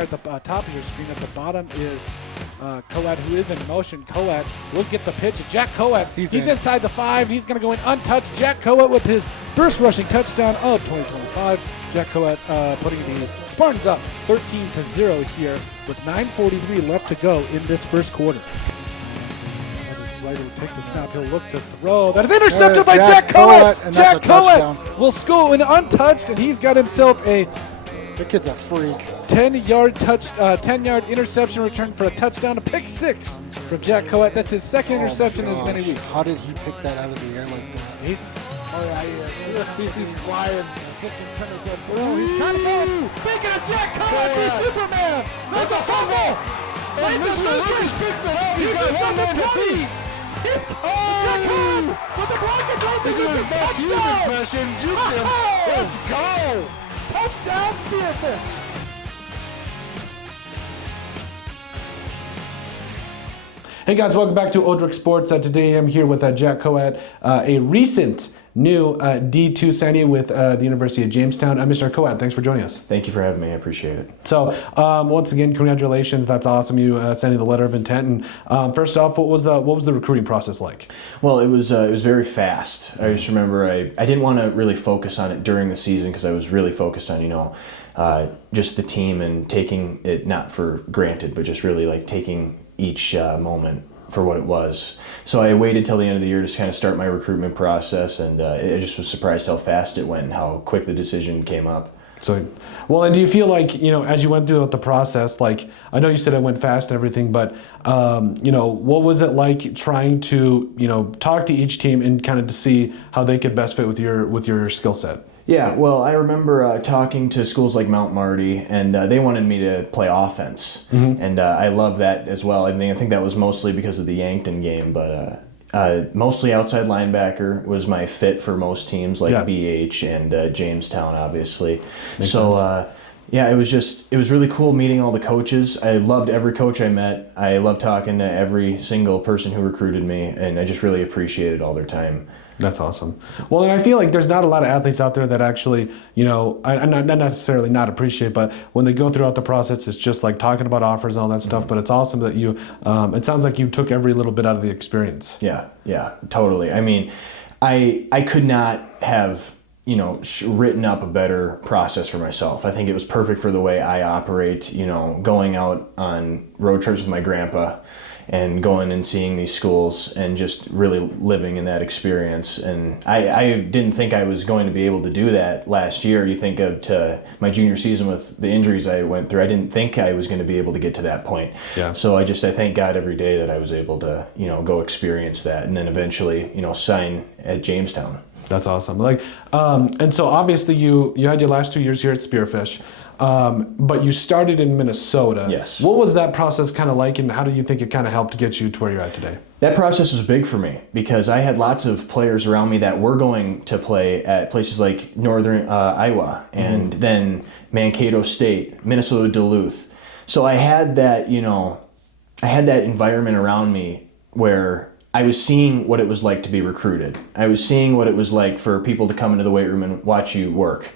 there at the top of your screen. At the bottom is Coauette, who is in motion. Coauette will get the pitch. Jack Coauette, he's inside the 5. He's going to go in untouched. Jack Coauette with his first rushing touchdown of 2025. Jack Coauette putting the Spartans up 13-0 here with 9:43 left to go in this first quarter. Right, will take the snap. He'll look to throw. That is intercepted by Jack Coauette. And Jack that's a touchdown. Coauette will score in untouched, and he's got himself a The kid's a freak. 10-yard interception return for a touchdown, a pick 6 from Jack Coauette. That's his second interception in as many weeks. How did he pick that out of the air like that? Oh yeah, he is. He's flying. He's trying to go. Speaking of Jack Coauette, the Superman. That's a fumble. And Mr. Lucas picks it up. He's got one man to beat. Jack Coauette with the blanket. He did his best Hughes impression. Juked him. Let's go. Touchdown, Spearfish. Hey guys, welcome back to Odrick Sports. Today I'm here with Jack Coauette, a recent new D2 signee with the University of Jamestown. Mr. Coauette, thanks for joining us. Thank you for having me. I appreciate it. So, once again, congratulations. That's awesome. You sending the letter of intent. And first off, what was the recruiting process like? Well, it was very fast. I just remember I didn't want to really focus on it during the season because I was really focused on just the team and taking it not for granted, but just really like taking each moment for what it was. So I waited till the end of the year to kind of start my recruitment process, and I just was surprised how fast it went and how quick the decision came up. So, well, and do you feel like, as you went through the process, like, I know you said it went fast and everything, but, what was it like trying to, talk to each team and kind of to see how they could best fit with your skill set? Yeah, well, I remember talking to schools like Mount Marty, and they wanted me to play offense, and I love that as well. I think that was mostly because of the Yankton game, but mostly outside linebacker was my fit for most teams like BH and Jamestown, obviously. Makes sense. Yeah, it was really cool meeting all the coaches. I loved every coach I met. I loved talking to every single person who recruited me, and I just really appreciated all their time. That's awesome. Well, and I feel like there's not a lot of athletes out there that actually, not necessarily not appreciate, but when they go throughout the process, it's just like talking about offers and all that stuff. But it's awesome that you, it sounds like you took every little bit out of the experience. Yeah, totally. I mean, I could not have, written up a better process for myself. I think it was perfect for the way I operate, going out on road trips with my grandpa and going and seeing these schools and just really living in that experience. And I didn't think I was going to be able to do that last year. You think of to my junior season with the injuries I went through, I didn't think I was going to be able to get to that point. Yeah. So I thank God every day that I was able to, go experience that and then eventually, sign at Jamestown. That's awesome. And so obviously you had your last 2 years here at Spearfish. But you started in Minnesota. Yes. What was that process kind of like, and how do you think it kind of helped get you to where you're at today? That process was big for me because I had lots of players around me that were going to play at places like Northern Iowa and then Mankato State, Minnesota Duluth. So I had that, I had that environment around me where I was seeing what it was like to be recruited. I was seeing what it was like for people to come into the weight room and watch you work.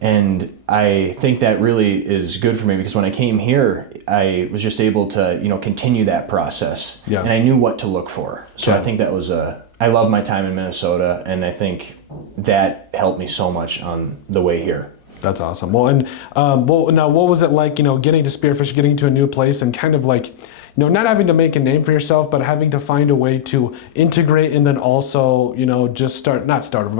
And I think that really is good for me because when I came here, I was just able to, continue that process. Yeah. And I knew what to look for. So I think that was I love my time in Minnesota, and I think that helped me so much on the way here. That's awesome. Well, and now what was it like, getting to Spearfish, getting to a new place, and kind of like, not having to make a name for yourself, but having to find a way to integrate and then also, just but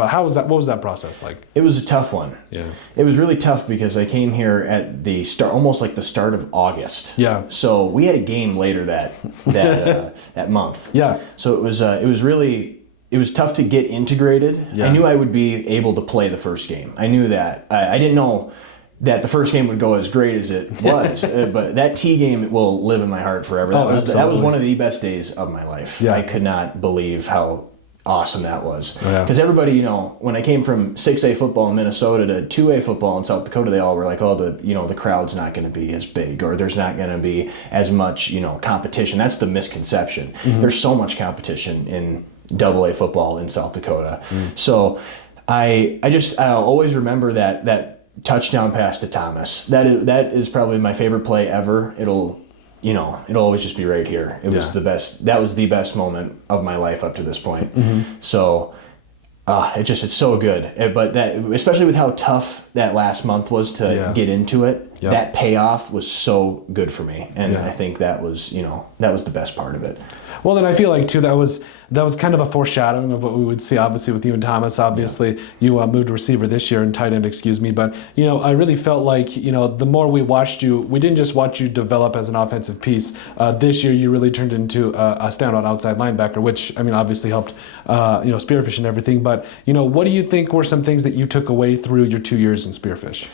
how was that? What was that process like? It was a tough one. Yeah. It was really tough because I came here at the start, almost like the start of August. Yeah. So we had a game later that month. Yeah. So it was tough to get integrated. Yeah. I knew I would be able to play the first game. I knew that. I didn't know that the first game would go as great as it was, but that T game will live in my heart forever. That was one of the best days of my life. Yeah. I could not believe how awesome that was. Because everybody, when I came from 6A football in Minnesota to 2A football in South Dakota, they all were like, the crowd's not going to be as big, or there's not going to be as much, competition. That's the misconception. There's so much competition in AA football in South Dakota. So I'll always remember that touchdown pass to Thomas. That is probably my favorite play ever. It'll always just be right here. It was the best. That was the best moment of my life up to this point. So it's so good. But that, especially with how tough that last month was to get into it, that payoff was so good for me. And I think that was the best part of it. Well, then I feel like too that was kind of a foreshadowing of what we would see, obviously, with you and Thomas. Obviously, you moved receiver this year and tight end, but I really felt like the more we watched you, we didn't just watch you develop as an offensive piece. This year, you really turned into a standout outside linebacker, which obviously helped Spearfish and everything. But what do you think were some things that you took away through your 2 years in Spearfish?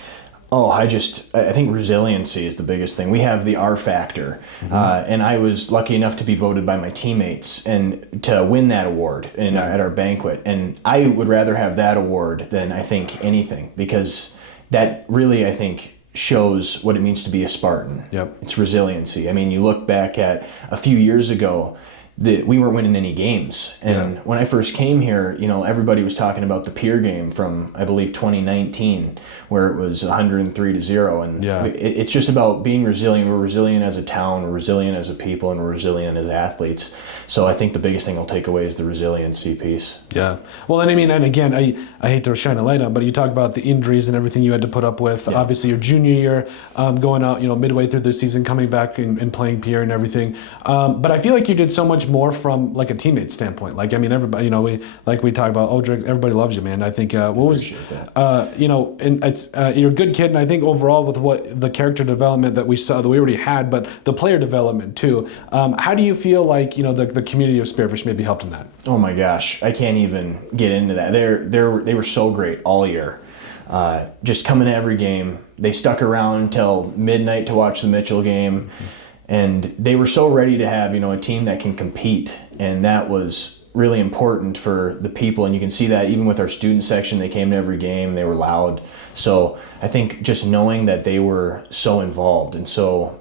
Oh, I think resiliency is the biggest thing. We have the R factor, and I was lucky enough to be voted by my teammates and to win that award at our banquet. And I would rather have that award than I think anything, because that really, I think, shows what it means to be a Spartan. Yep. It's resiliency. I mean, you look back at a few years ago, we weren't winning any games. And when I first came here, everybody was talking about the peer game from, I believe, 2019, where it was 103-0. And it's just about being resilient. We're resilient as a town, we're resilient as a people, and we're resilient as athletes. So I think the biggest thing I'll take away is the resiliency piece. Yeah. Well, and again, I hate to shine a light on, but you talk about the injuries and everything you had to put up with. Yeah. Obviously, your junior year, going out, midway through the season, coming back and playing peer and everything. But I feel like you did so much more from like a teammate standpoint. Like, everybody, we talk about, everybody loves you, man. I think, Appreciate that. And it's, you're a good kid. And I think overall with what the character development that we saw, that we already had, but the player development too. How do you feel like, the community of Spearfish maybe helped in that? Oh my gosh, I can't even get into that. They were so great all year. Just coming to every game. They stuck around until midnight to watch the Mitchell game. And they were so ready to have, a team that can compete. And that was really important for the people. And you can see that even with our student section, they came to every game, they were loud. So I think just knowing that they were so involved and so,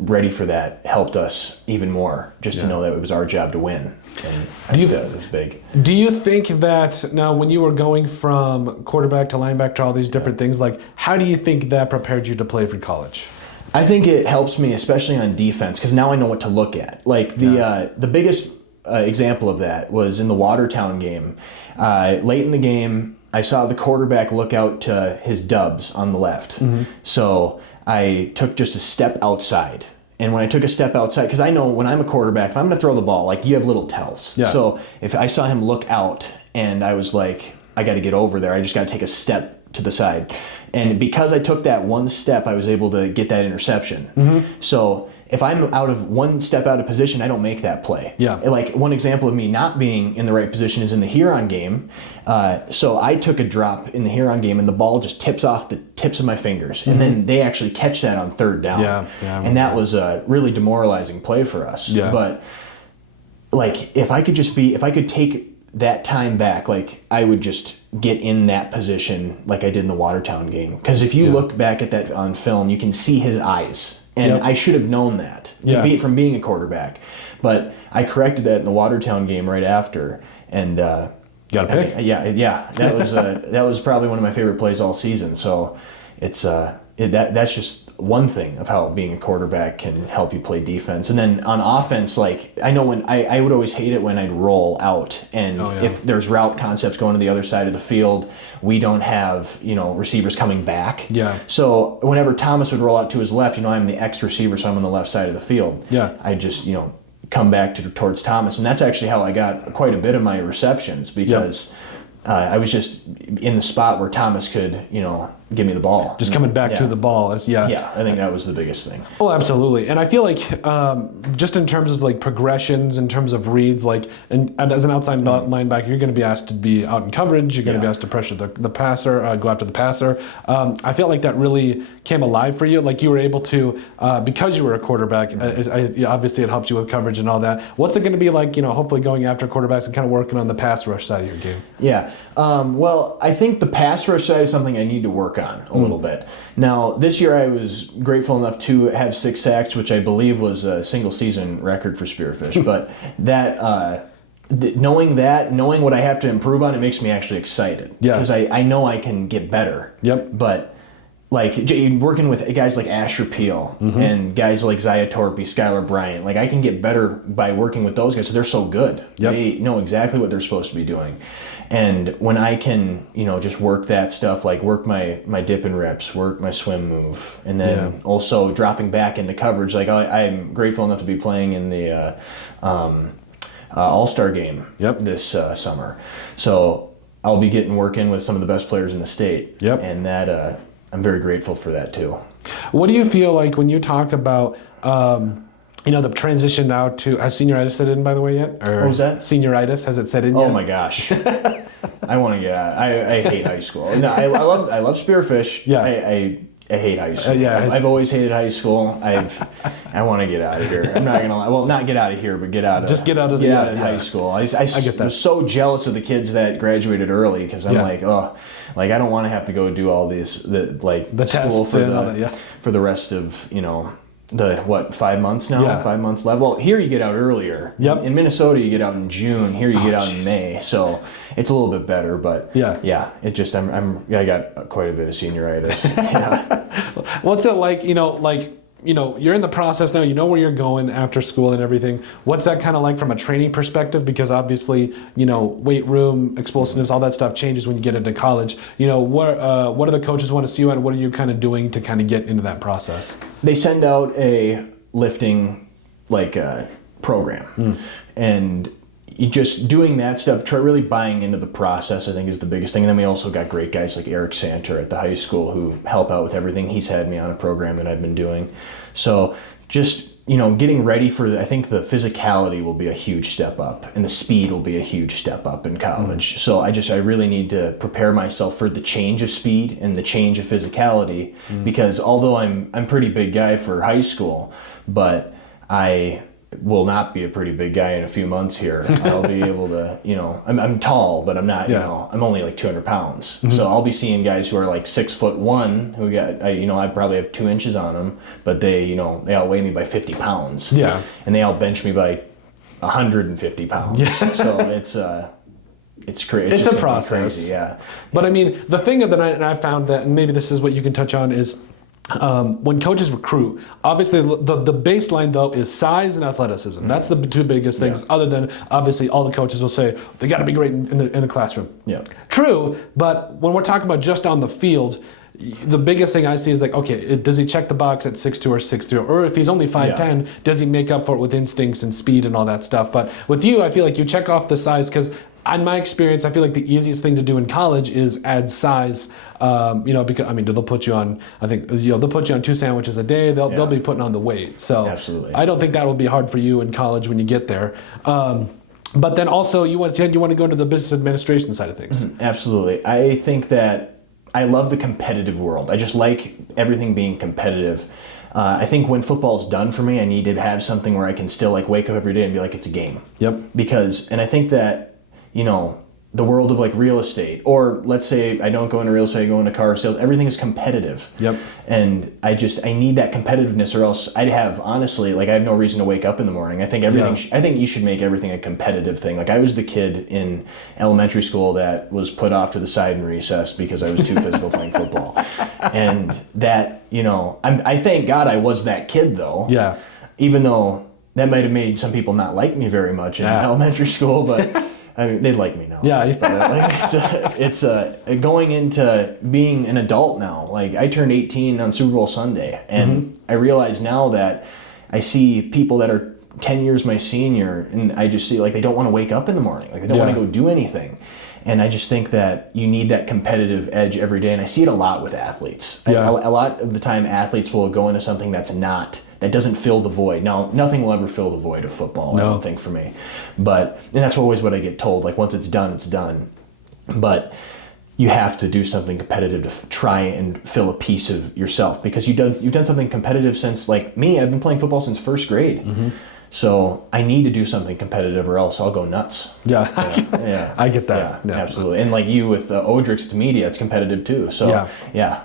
ready for that helped us even more, just to know that it was our job to win. And I think that was big. Do you think that now when you were going from quarterback to linebacker to all these different things, like how do you think that prepared you to play for college? I think it helps me, especially on defense, because now I know what to look at. Like the biggest example of that was in the Watertown game. Late in the game, I saw the quarterback look out to his dubs on the left. So I took just a step outside. And when I took a step outside, because I know when I'm a quarterback, if I'm going to throw the ball, like you have little tells. Yeah. So if I saw him look out and I was like, I got to get over there, I just got to take a step to the side. And because I took that one step, I was able to get that interception. So if I'm one step out of position, I don't make that play. Yeah. Like one example of me not being in the right position is in the Huron game. So I took a drop in the Huron game and the ball just tips off the tips of my fingers. And then they actually catch that on third down. Yeah. And that was a really demoralizing play for us. Yeah. But like if I could take that time back, like I would just get in that position like I did in the Watertown game. Because if you look back at that on film, you can see his eyes. And I should have known that from being a quarterback. But I corrected that in the Watertown game right after. And got a pick. That was probably one of my favorite plays all season. So it's that's just one thing of how being a quarterback can help you play defense. And then on offense, like I know when I would always hate it when I'd roll out and if there's route concepts going to the other side of the field, we don't have, receivers coming back. Yeah. So whenever Thomas would roll out to his left, I'm the X receiver, so I'm on the left side of the field. Yeah. I just, come back towards Thomas. And that's actually how I got quite a bit of my receptions because I was just in the spot where Thomas could, give me the ball. Just coming back to the ball. Yeah, I think that was the biggest thing. Well, absolutely. And I feel like just in terms of like progressions, in terms of reads, like and as an outside linebacker, you're going to be asked to be out in coverage. You're going to be asked to pressure the passer, go after the passer. I feel like that really came alive for you. Like you were able to, because you were a quarterback, obviously it helped you with coverage and all that. What's it going to be like, hopefully going after quarterbacks and kind of working on the pass rush side of your game? Yeah. Well, I think the pass rush side is something I need to work on a little bit. Now, this year I was grateful enough to have 6 sacks, which I believe was a single season record for Spearfish. But that, knowing what I have to improve on, it makes me actually excited. Yeah. Because I know I can get better. Yep. But like working with guys like Asher Peel and guys like Zaya Torpy, Skylar Bryant, like I can get better by working with those guys. So they're so good. Yep. They know exactly what they're supposed to be doing. And when I can, just work that stuff, like work my dip and reps, work my swim move, and then also dropping back into coverage. Like I'm grateful enough to be playing in the All-Star game this summer. So I'll be getting work in with some of the best players in the state. Yep. And that I'm very grateful for that too. What do you feel like when you talk about, the transition now to, has senioritis set in, by the way, yet? Or what was that? Senioritis, has it set in yet? Oh my gosh. I want to get out. I hate high school. No, I love Spearfish. Yeah. I hate high school. Yeah, I've always hated high school. I want to get out of here. I'm not gonna lie. Well, not get out of here, but get out of high school. I get that. was so jealous of the kids that graduated early because I'm like, I don't want to have to go do all these the school for the rest of the 5 months now? Yeah. 5 months left. Well, here you get out earlier. Yep. In Minnesota, you get out in June. Here you get out in May. So it's a little bit better, but yeah. It just I got quite a bit of senioritis. Yeah. What's it like? You're in the process now. You know where you're going after school and everything. What's that kind of like from a training perspective? Because obviously, weight room, explosiveness, all that stuff changes when you get into college. What do the coaches want to see you at? What are you kind of doing to kind of get into that process? They send out a lifting program, and you just doing that stuff, really buying into the process, I think, is the biggest thing. And then we also got great guys like Eric Santer at the high school who help out with everything. He's had me on a program that I've been doing. So just, getting ready for, I think the physicality will be a huge step up, and the speed will be a huge step up in college. So I really need to prepare myself for the change of speed and the change of physicality, because although I'm a pretty big guy for high school, but I will not be a pretty big guy in a few months here. I'll be able to, I'm tall, but I'm not, I'm only like 200 pounds. So I'll be seeing guys who are like 6'1", who got, I probably have 2 inches on them, but they outweigh me by 50 pounds. Yeah. And they outbench me by 150 pounds. Yeah. So it's crazy. It's a process. Crazy, yeah. But I mean, the thing that I found that, and maybe this is what you can touch on, is when coaches recruit, obviously the baseline though is size and athleticism. That's the two biggest things. Other than obviously all the coaches will say they got to be great in the classroom. Yeah, true. But when we're talking about just on the field, the biggest thing I see is like, okay, does he check the box at 6'2" or 6'3", or if he's only 5'10", does he make up for it with instincts and speed and all that stuff? But with you, I feel like you check off the size because, in my experience, I feel like the easiest thing to do in college is add size. Because they'll put you on. I think they'll put you on 2 sandwiches a day. They'll be putting on the weight. So absolutely, I don't think that will be hard for you in college when you get there. But then also you want to go into the business administration side of things. Absolutely, I think that I love the competitive world. I just like everything being competitive. I think when football's done for me, I need to have something where I can still wake up every day and be like, it's a game. Yep. And I think that the world of real estate, or let's say I don't go into real estate, I go into car sales, everything is competitive. Yep. And I need that competitiveness, or else I'd have, honestly, I have no reason to wake up in the morning. I think I think you should make everything a competitive thing. I was the kid in elementary school that was put off to the side in recess because I was too physical playing football. And that, I thank God I was that kid though. Yeah. Even though that might have made some people not like me very much in elementary school, but I mean, they'd like me now. Yeah. But it's going into being an adult now. I turned 18 on Super Bowl Sunday, and I realize now that I see people that are 10 years my senior, and I just see they don't want to wake up in the morning. They don't want to go do anything. And I just think that you need that competitive edge every day, and I see it a lot with athletes. Yeah. A lot of the time, athletes will go into something that doesn't fill the void. Now, nothing will ever fill the void of football, I don't think, for me. And that's always what I get told. Once it's done, it's done. But you have to do something competitive to try and fill a piece of yourself, because you've done something competitive since, me, I've been playing football since first grade. So I need to do something competitive, or else I'll go nuts. Yeah. I get that. Yeah, absolutely. And you with Odrix to media, it's competitive too. So yeah.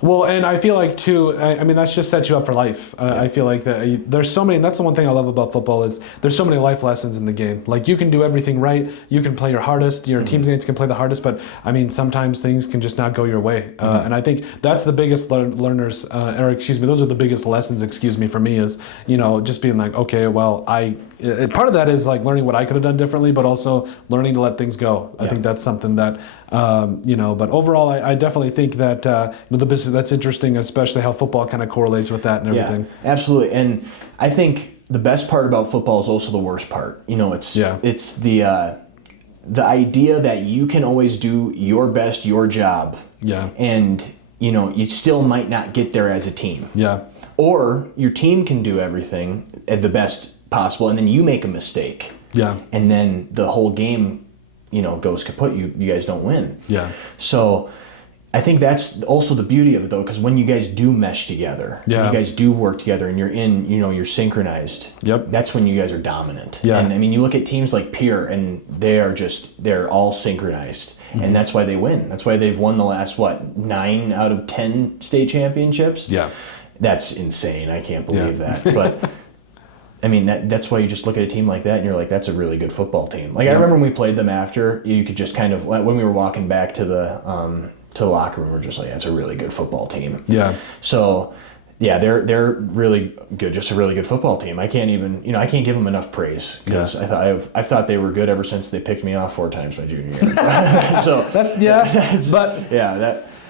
Well, and I feel like too. I mean, that's just sets you up for life. I feel like that there's so many. And that's the one thing I love about football is there's so many life lessons in the game. Like you can do everything right, you can play your hardest, your teammates can play the hardest, but I mean sometimes things can just not go your way. And I think that's the biggest those are the biggest lessons. For me is just being like, okay, well, part of that is like learning what I could have done differently, but also learning to let things go. I think that's something that. But overall, I definitely think that the business that's interesting, especially how football kind of correlates with that and everything. Yeah, absolutely. And I think the best part about football is also the worst part. It's the idea that you can always do your best, your job. Yeah. And you still might not get there as a team. Yeah. Or your team can do everything at the best possible, and then you make a mistake. Yeah. And then the whole game goes kaput. You guys don't win. Yeah. So I think that's also the beauty of it, though, because when you guys do mesh together, when you guys do work together, and you're synchronized. Yep. That's when you guys are dominant. Yeah. And I mean, you look at teams like Pier, and they're all synchronized, and that's why they win. That's why they've won the last 9 out of 10 state championships. Yeah. That's insane. I can't believe that, but. I mean, that's why you just look at a team like that and you're like, that's a really good football team. Like, I remember when we played them after, you could just kind of, when we were walking back to the locker room, we're just like, that's a really good football team. Yeah. So, yeah, they're really good, just a really good football team. I can't even, I can't give them enough praise because I thought they were good ever since they picked me off 4 times my junior year. So,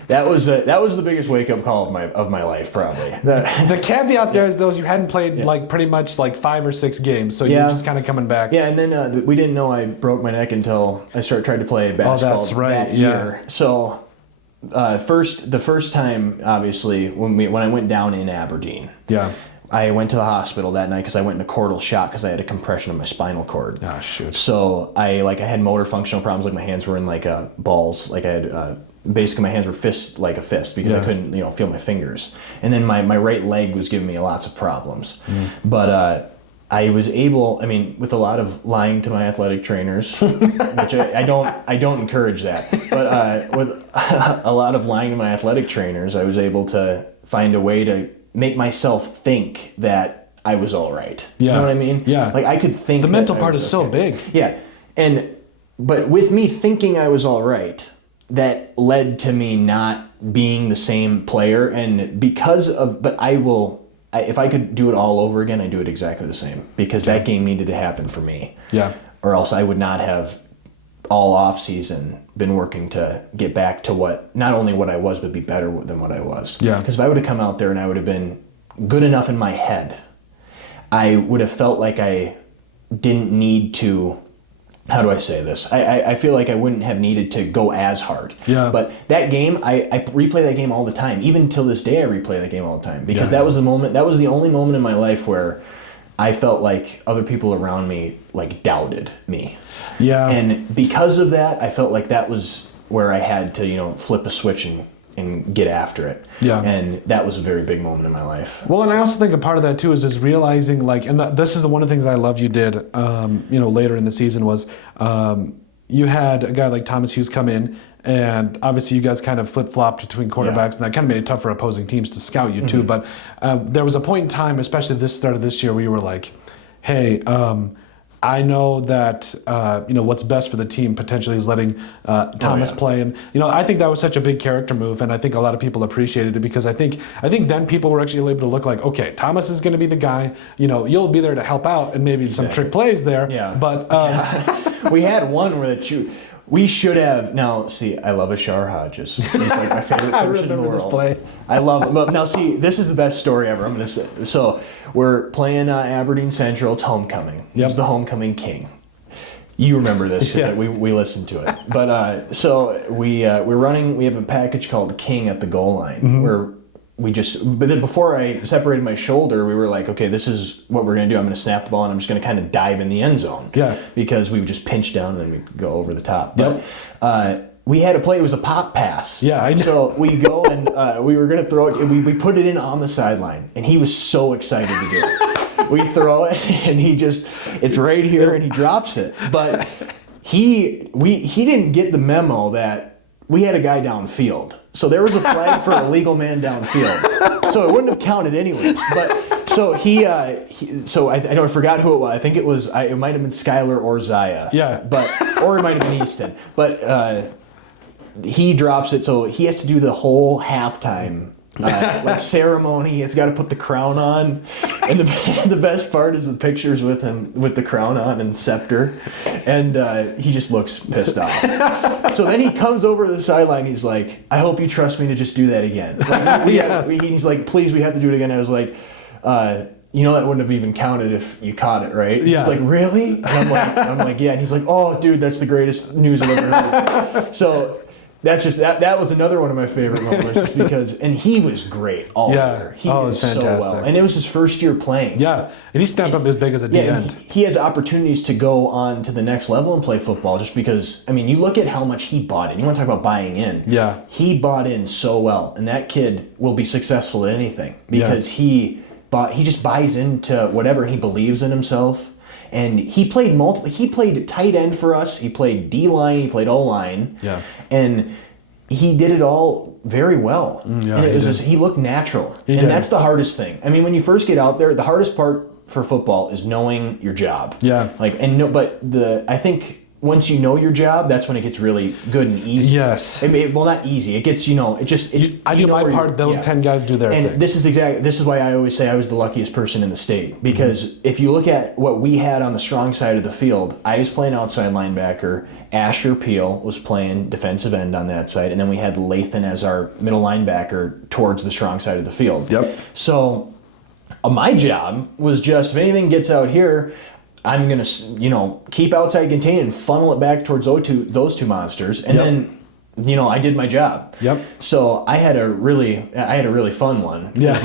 That was the biggest wake up call of my life, probably. The caveat there is those you hadn't played like pretty much like 5 or 6 games, so you're just kind of coming back. Yeah, and then we didn't know I broke my neck until I tried to play basketball that year. So the first time, obviously, when I went down in Aberdeen. Yeah. I went to the hospital that night because I went into cortical shock because I had a compression of my spinal cord. Oh, shoot. So I had motor functional problems, like my hands were in like balls, like I had basically my hands were like a fist because I couldn't feel my fingers, and then my right leg was giving me lots of problems. But I was able, with a lot of lying to my athletic trainers, which I don't encourage that, but with a lot of lying to my athletic trainers, I was able to find a way to make myself think that I was all right. Yeah. You know what I mean? Yeah. Like I could think the mental part is so big. Yeah. But with me thinking I was all right, that led to me not being the same player, and if I could do it all over again, I'd do it exactly the same, because that game needed to happen for me. Yeah. Or else I would not have all off season been working to get back to not only what I was, but be better than what I was. Yeah. Because if I would have come out there and I would have been good enough in my head, I would have felt like I didn't need to. How do I say this? I feel like I wouldn't have needed to go as hard. Yeah. But that game, I replay that game all the time. Even till this day, I replay that game all the time. Because that was the moment, that was the only moment in my life where I felt like other people around me, like, doubted me. Yeah. And because of that, I felt like that was where I had to, flip a switch and get after it. Yeah. And that was a very big moment in my life. Well, and I also think a part of that too is realizing, like, and this is one of the things I love you did, later in the season was you had a guy like Thomas Hughes come in, and obviously you guys kind of flip-flopped between quarterbacks, and that kind of made it tough for opposing teams to scout you too. But there was a point in time, especially this start of this year, where you were like, hey, I know that what's best for the team potentially is letting Thomas play, and I think that was such a big character move, and I think a lot of people appreciated it, because I think then people were actually able to look like, okay, Thomas is going to be the guy. You'll be there to help out, and maybe some trick plays there. Yeah. But we had one where we should have. Now, see, I love Ashar Hodges. He's like my favorite person in the world. This play. I love him. But now, see, this is the best story ever. I'm going to say. So we're playing Aberdeen Central. It's homecoming. He's the homecoming king. You remember this because we listened to it. But so we're running. We have a package called King at the goal line where. But then before I separated my shoulder, we were like, okay, this is what we're going to do. I'm going to snap the ball, and I'm just going to kind of dive in the end zone. Yeah. Because we would just pinch down, and then we'd go over the top. But we had a play. It was a pop pass. Yeah, I know. So we go, and we were going to throw it. We put it in on the sideline, and he was so excited to do it. We throw it, and it's right here, and he drops it. But he didn't get the memo that we had a guy downfield. So there was a flag for a legal man downfield. So it wouldn't have counted anyways. But so I forgot who it was. I think it might have been Skylar or Zaya. Yeah. Or it might have been Easton. But he drops it, so he has to do the whole halftime ceremony. He's got to put the crown on, and the best part is the pictures with him with the crown on and scepter, and he just looks pissed off. So then he comes over to the sideline. He's like, "I hope you trust me to just do that again." He's like, "Please, we have to do it again." I was like, that wouldn't have even counted if you caught it, right? Yeah. He's like, "Really?" And I'm like, "Yeah." And he's like, "Oh, dude, that's the greatest news I've ever heard." So. That's just that was another one of my favorite moments, just because, and he was great all year. He did so well, and it was his first year playing. Yeah, and he stepped up as big as a D end. He has opportunities to go on to the next level and play football, just because. I mean, you look at how much he bought in. You want to talk about buying in? Yeah, he bought in so well, and that kid will be successful at anything because he just buys into whatever, and he believes in himself. And he played He played tight end for us. He played D line. He played O line. Yeah. And he did it all very well. Yeah, and it was he looked natural. He and did. That's the hardest thing. I mean, when you first get out there, the hardest part for football is knowing your job. Yeah. I think once you know your job, that's when it gets really good and easy. Yes. Well, not easy. It gets, I do my part, those 10 guys do their thing. And this is why I always say I was the luckiest person in the state. Because if you look at what we had on the strong side of the field, I was playing outside linebacker, Asher Peel was playing defensive end on that side, and then we had Lathan as our middle linebacker towards the strong side of the field. Yep. So my job was just, if anything gets out here, I'm going to, keep outside contain and funnel it back towards those two monsters. And then, I did my job. Yep. So I had a really fun one. Yeah.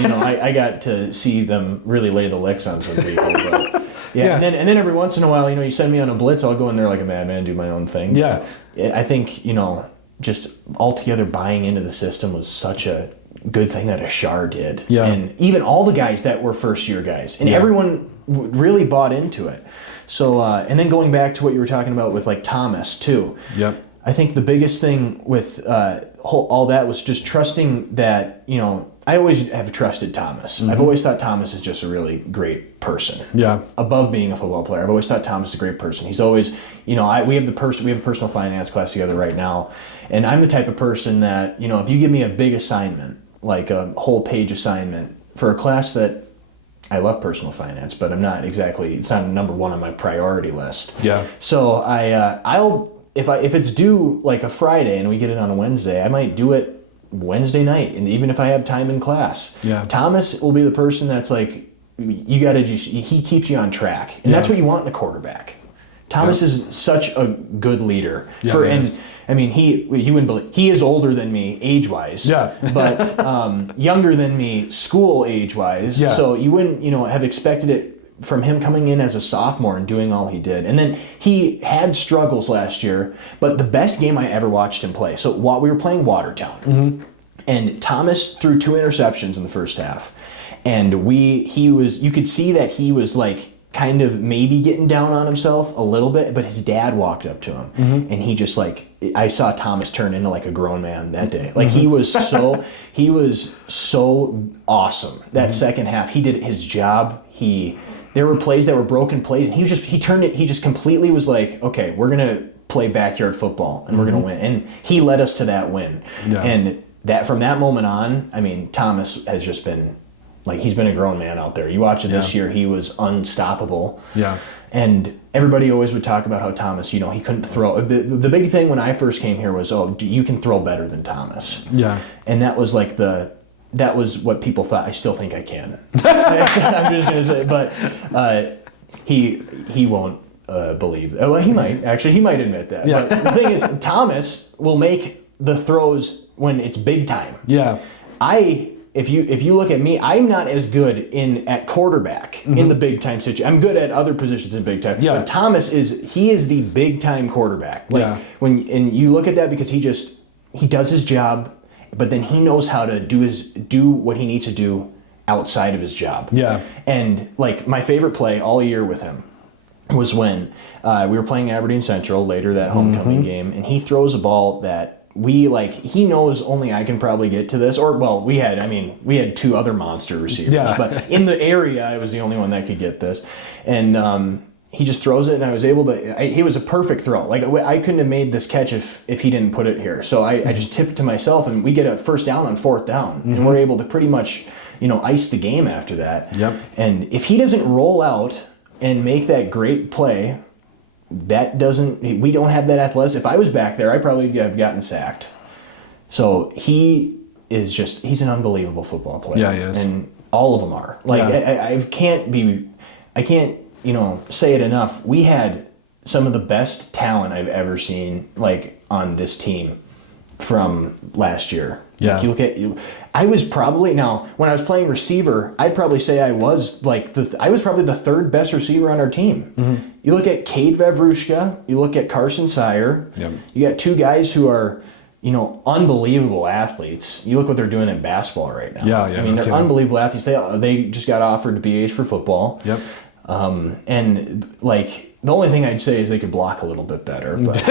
I got to see them really lay the licks on some people. But yeah. And then every once in a while, you send me on a blitz, I'll go in there like a madman, do my own thing. Yeah. I think, just altogether buying into the system was such a good thing that Ashar did. Yeah. And even all the guys that were first year guys. And everyone really bought into it. So, and then going back to what you were talking about with like Thomas too. Yep. I think the biggest thing with all that was just trusting that, I always have trusted Thomas. I've always thought Thomas is just a really great person. Yeah. Above being a football player, I've always thought Thomas is a great person. He's always, we have a personal finance class together right now, and I'm the type of person that, if you give me a big assignment, like a whole page assignment for a class that I love personal finance, but it's not number one on my priority list. Yeah. So if it's due like a Friday and we get it on a Wednesday, I might do it Wednesday night, and even if I have time in class. Yeah. Thomas will be the person that's like, he keeps you on track, and that's what you want in a quarterback. Thomas is such a good leader. Yeah, you wouldn't believe, he is older than me age-wise, but younger than me school age-wise, so you wouldn't, have expected it from him coming in as a sophomore and doing all he did. And then he had struggles last year, but the best game I ever watched him play, so we were playing Watertown, and Thomas threw 2 interceptions in the first half, and you could see that he was like kind of maybe getting down on himself a little bit, but his dad walked up to him, and he just I saw Thomas turn into like a grown man that day. Like he was so awesome that second half. He did his job. There were plays that were broken plays, and he just completely was like, okay, we're gonna play backyard football and we're gonna win, and he led us to that win. And that from that moment on, I mean, Thomas has just been like, he's been a grown man out there. You watch it this year, he was unstoppable. Yeah. And everybody always would talk about how Thomas, he couldn't throw. The big thing when I first came here was, you can throw better than Thomas. Yeah. And that was like that was what people thought. I still think I can. I'm just going to say, but he won't believe. Well, he might. Actually, he might admit that. Yeah. But the thing is, Thomas will make the throws when it's big time. Yeah. If you look at me, I'm not as good at quarterback in the big time situation. I'm good at other positions in big time. Yeah. But Thomas is the big time quarterback. And you look at that because he does his job, but then he knows how to do what he needs to do outside of his job. Yeah. And like my favorite play all year with him was when we were playing Aberdeen Central later that homecoming game, and he throws a ball that he knows only I can probably get to this. Or, well, we had two other monster receivers, Yeah. but in the area, I was the only one that could get this. And he just throws it, and I was able to, he was a perfect throw. Like, I couldn't have made this catch if he didn't put it here. So I just tipped to myself, and we get a first down on fourth down. And we're able to pretty much, ice the game after that. Yep. And if he doesn't roll out and make that great play, we don't have that athleticism. If I was back there, I probably have gotten sacked. So he's an unbelievable football player. Yeah, he is. And all of them are. Like, Yeah. I can't say it enough. We had some of the best talent I've ever seen, like, on this team from last year. Yeah. Like, I was probably, now, when I was playing receiver, I'd probably say I was probably the third best receiver on our team. Mm-hmm. You look at Cade Vavrushka, you look at Carson Sire, you got two guys who are, unbelievable athletes. You look what they're doing in basketball right now. Yeah, I mean, they're unbelievable athletes. They just got offered to BH for football. Yep. And, like, the only thing I'd say is they could block a little bit better. But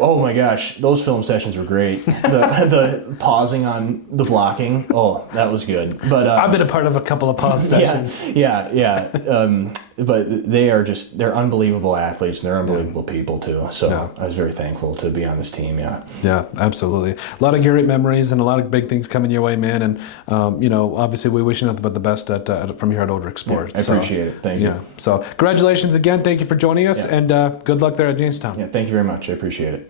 oh my gosh, those film sessions were great. The pausing on the blocking, that was good. But I've been a part of a couple of pause sessions. Yeah. But they're unbelievable athletes, and they're unbelievable people too. So I was very thankful to be on this team. Yeah, absolutely. A lot of great memories and a lot of big things coming your way, man. And obviously we wish you nothing but the best from here at Oldrick Sports. I appreciate it. Thank you. So congratulations again. Thank you for joining us, and good luck there at Jamestown. Yeah, thank you very much. I appreciate it.